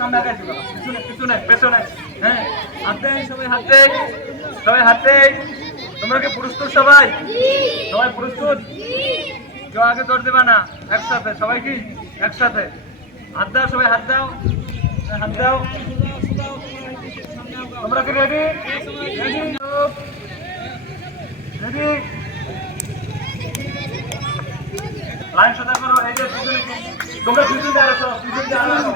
সামনে আগে আসবে পিছনে পেছনে। হ্যাঁ, হাত দেন সবাই, হাত দেন সবাই, হাত দেন। তোমরা কি প্রস্তুত সবাই? সবাই প্রস্তুত? কেউ আগে দৌড় দেবা না, একসাথে সবাই কি একসাথে হাত দাও, সবাই হাত দাও, হাত দাও। তোমরা কি রেডি? রেডি? লাইন সোজা করো। এই যে তোমরা পিছন দিয়ে আসো, পিছন দিয়ে আসো,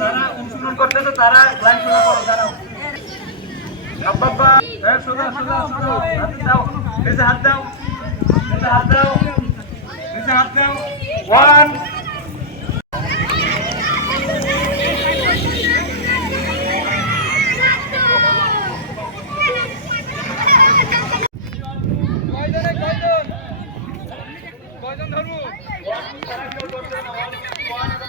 যারা অনুশীলন করতেছো তারা লাইন সোজা করো, দাঁড়াও। আব্বা সোজা সোজা সোজা, হাত দাও, নিচে হাত দাও, নিচে হাত দাও, নিচে হাত দাও। 1 কয়জন ধরবো? One,